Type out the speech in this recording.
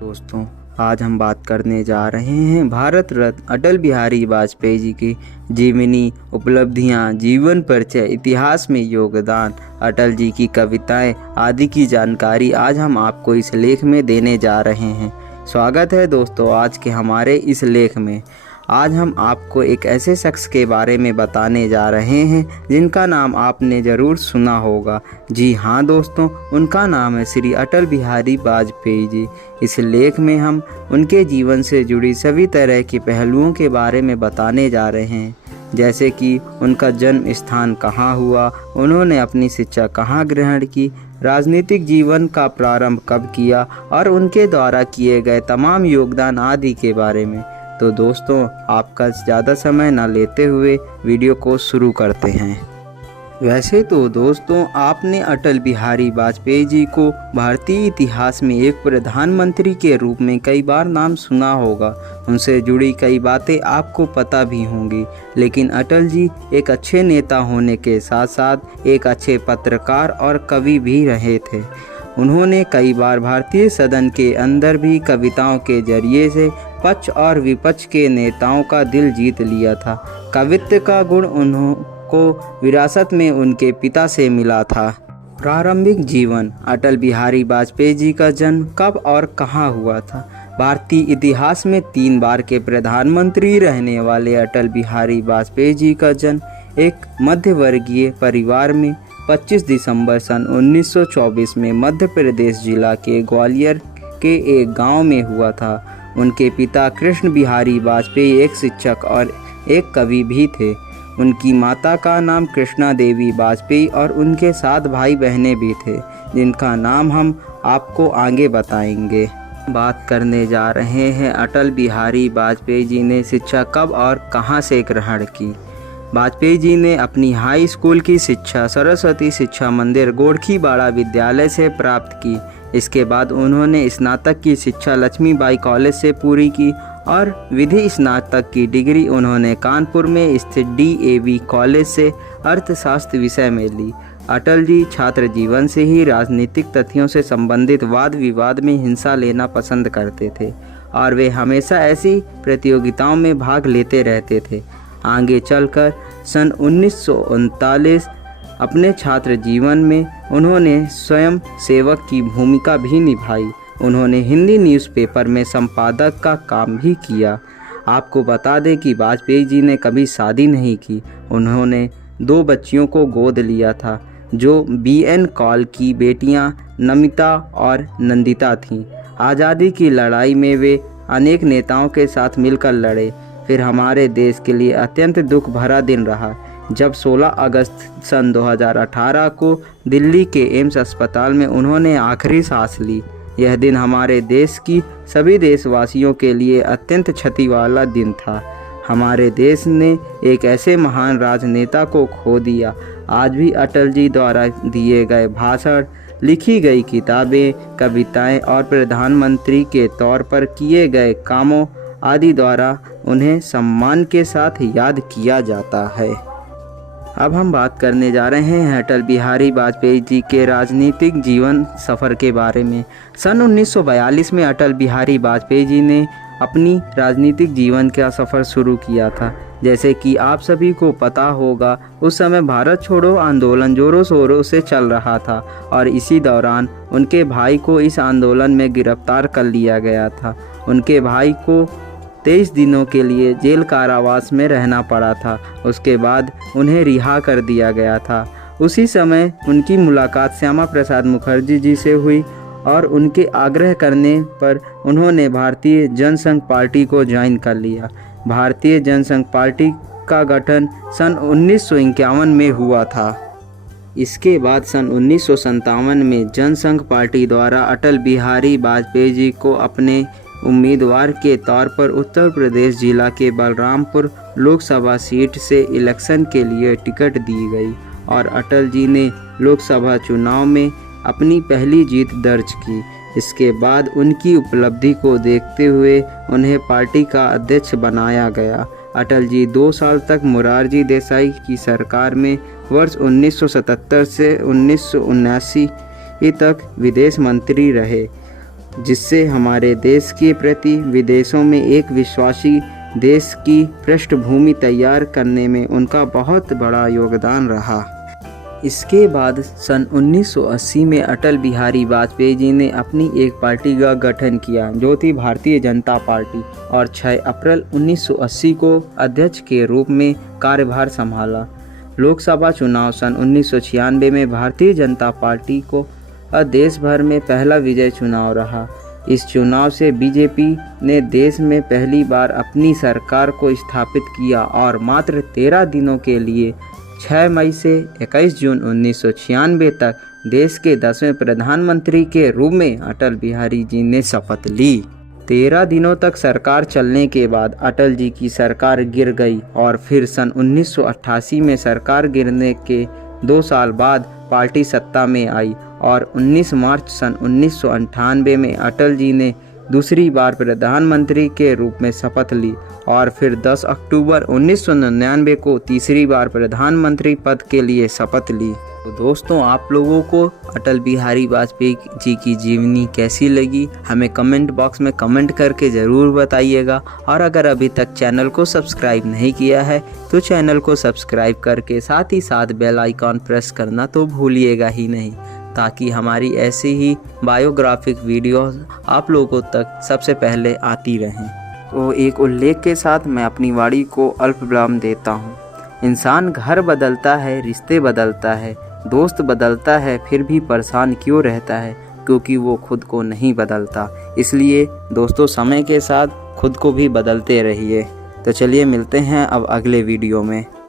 दोस्तों, आज हम बात करने जा रहे हैं भारत रत्न अटल बिहारी वाजपेयी जी की जीवनी, उपलब्धियां, जीवन परिचय, इतिहास में योगदान, अटल जी की कविताएं आदि की जानकारी आज हम आपको इस लेख में देने जा रहे हैं। स्वागत है दोस्तों आज के हमारे इस लेख में। आज हम आपको एक ऐसे शख्स के बारे में बताने जा रहे हैं जिनका नाम आपने ज़रूर सुना होगा। जी हाँ दोस्तों, उनका नाम है श्री अटल बिहारी वाजपेयी जी। इस लेख में हम उनके जीवन से जुड़ी सभी तरह के पहलुओं के बारे में बताने जा रहे हैं, जैसे कि उनका जन्म स्थान कहाँ हुआ, उन्होंने अपनी शिक्षा कहाँ ग्रहण की, राजनीतिक जीवन का प्रारंभ कब किया और उनके द्वारा किए गए तमाम योगदान आदि के बारे में। तो दोस्तों, आपका ज़्यादा समय न लेते हुए वीडियो को शुरू करते हैं। वैसे तो दोस्तों, आपने अटल बिहारी वाजपेयी जी को भारतीय इतिहास में एक प्रधानमंत्री के रूप में कई बार नाम सुना होगा। उनसे जुड़ी कई बातें आपको पता भी होंगी, लेकिन अटल जी एक अच्छे नेता होने के साथ साथ एक अच्छे पत्रकार और कवि भी रहे थे। उन्होंने कई बार भारतीय सदन के अंदर भी कविताओं के जरिए से पक्ष और विपक्ष के नेताओं का दिल जीत लिया था। कवित्व का गुण उनको विरासत में उनके पिता से मिला था। प्रारंभिक जीवन, अटल बिहारी वाजपेयी जी का जन्म कब और कहाँ हुआ था। भारतीय इतिहास में 3 बार के प्रधानमंत्री रहने वाले अटल बिहारी वाजपेयी जी का जन्म एक मध्यवर्गीय परिवार में 25 दिसंबर सन 1924 में मध्य प्रदेश जिला के ग्वालियर के एक गांव में हुआ था। उनके पिता कृष्ण बिहारी वाजपेयी एक शिक्षक और एक कवि भी थे। उनकी माता का नाम कृष्णा देवी वाजपेयी और उनके 7 भाई बहनें भी थे, जिनका नाम हम आपको आगे बताएंगे। बात करने जा रहे हैं अटल बिहारी वाजपेयी जी ने शिक्षा कब और कहां से ग्रहण की। वाजपेयी जी ने अपनी हाई स्कूल की शिक्षा सरस्वती शिक्षा मंदिर गोरखीबाड़ा विद्यालय से प्राप्त की। इसके बाद उन्होंने स्नातक की शिक्षा लक्ष्मीबाई कॉलेज से पूरी की और विधि स्नातक की डिग्री उन्होंने कानपुर में स्थित DAV कॉलेज से अर्थशास्त्र विषय में ली। अटल जी छात्र जीवन से ही राजनीतिक तथ्यों से संबंधित वाद विवाद में हिस्सा लेना पसंद करते थे और वे हमेशा ऐसी प्रतियोगिताओं में भाग लेते रहते थे। आगे चलकर सन 1939 अपने छात्र जीवन में उन्होंने स्वयं सेवक की भूमिका भी निभाई। उन्होंने हिंदी न्यूज़पेपर में संपादक का काम भी किया। आपको बता दें कि वाजपेयी जी ने कभी शादी नहीं की। उन्होंने 2 बच्चियों को गोद लिया था, जो BN कॉल की बेटियां नमिता और नंदिता थीं। आज़ादी की लड़ाई में वे अनेक नेताओं के साथ मिलकर लड़े। फिर हमारे देश के लिए अत्यंत दुख भरा दिन रहा जब 16 अगस्त सन 2018 को दिल्ली के एम्स अस्पताल में उन्होंने आखिरी सांस ली। यह दिन हमारे देश की सभी देशवासियों के लिए अत्यंत क्षति वाला दिन था। हमारे देश ने एक ऐसे महान राजनेता को खो दिया। आज भी अटल जी द्वारा दिए गए भाषण, लिखी गई किताबें, कविताएं और प्रधानमंत्री के तौर पर किए गए कामों आदि द्वारा उन्हें सम्मान के साथ याद किया जाता है। अब हम बात करने जा रहे हैं अटल बिहारी वाजपेयी जी के राजनीतिक जीवन सफ़र के बारे में। सन 1942 में अटल बिहारी वाजपेयी जी ने अपनी राजनीतिक जीवन का सफ़र शुरू किया था। जैसे कि आप सभी को पता होगा, उस समय भारत छोड़ो आंदोलन जोरों शोरों से चल रहा था और इसी दौरान उनके भाई को इस आंदोलन में गिरफ्तार कर लिया गया था। उनके भाई को 23 दिनों के लिए जेल कारावास में रहना पड़ा था। उसके बाद उन्हें रिहा कर दिया गया था। उसी समय उनकी मुलाकात श्यामा प्रसाद मुखर्जी जी से हुई और उनके आग्रह करने पर उन्होंने भारतीय जनसंघ पार्टी को ज्वाइन कर लिया। भारतीय जनसंघ पार्टी का गठन सन 1951 में हुआ था। इसके बाद सन 1957 में जनसंघ पार्टी द्वारा अटल बिहारी वाजपेयी जी को अपने उम्मीदवार के तौर पर उत्तर प्रदेश जिला के बलरामपुर लोकसभा सीट से इलेक्शन के लिए टिकट दी गई और अटल जी ने लोकसभा चुनाव में अपनी पहली जीत दर्ज की। इसके बाद उनकी उपलब्धि को देखते हुए उन्हें पार्टी का अध्यक्ष बनाया गया। अटल जी 2 साल तक मोरारजी देसाई की सरकार में वर्ष 1977 से 1979 तक विदेश मंत्री रहे। जिससे हमारे देश के प्रति विदेशों में एक विश्वासी देश की पृष्ठभूमि तैयार करने में उनका बहुत बड़ा योगदान रहा। इसके बाद सन 1980 में अटल बिहारी वाजपेयी जी ने अपनी एक पार्टी का गठन किया जो थी भारतीय जनता पार्टी, और 6 अप्रैल 1980 को अध्यक्ष के रूप में कार्यभार संभाला। लोकसभा चुनाव सन 1996 में भारतीय जनता पार्टी को देश भर में पहला विजय चुनाव रहा। इस चुनाव से बीजेपी ने देश में पहली बार अपनी सरकार को स्थापित किया और मात्र 13 दिनों के लिए 6 मई से 21 जून 1996 तक देश के 10वें प्रधानमंत्री के रूप में अटल बिहारी जी ने शपथ ली। 13 दिनों तक सरकार चलने के बाद अटल जी की सरकार गिर गई और फिर सन 1988 में सरकार गिरने के 2 साल बाद पार्टी सत्ता में आई और 19 मार्च सन 1998 में अटल जी ने दूसरी बार प्रधानमंत्री के रूप में शपथ ली और फिर 10 अक्टूबर 1999 को तीसरी बार प्रधानमंत्री पद के लिए शपथ ली। तो दोस्तों, आप लोगों को अटल बिहारी वाजपेयी जी की जीवनी कैसी लगी हमें कमेंट बॉक्स में कमेंट करके ज़रूर बताइएगा। और अगर अभी तक चैनल को सब्सक्राइब नहीं किया है तो चैनल को सब्सक्राइब करके साथ ही साथ बेल आइकॉन प्रेस करना तो भूलिएगा ही नहीं, ताकि हमारी ऐसी ही बायोग्राफिक वीडियोस आप लोगों तक सबसे पहले आती रहें। तो एक उल्लेख के साथ मैं अपनी वाणी को अल्प विराम देता हूँ। इंसान घर बदलता है, रिश्ते बदलता है, दोस्त बदलता है, फिर भी परेशान क्यों रहता है? क्योंकि वो खुद को नहीं बदलता। इसलिए दोस्तों, समय के साथ खुद को भी बदलते रहिए। तो चलिए मिलते हैं अब अगले वीडियो में।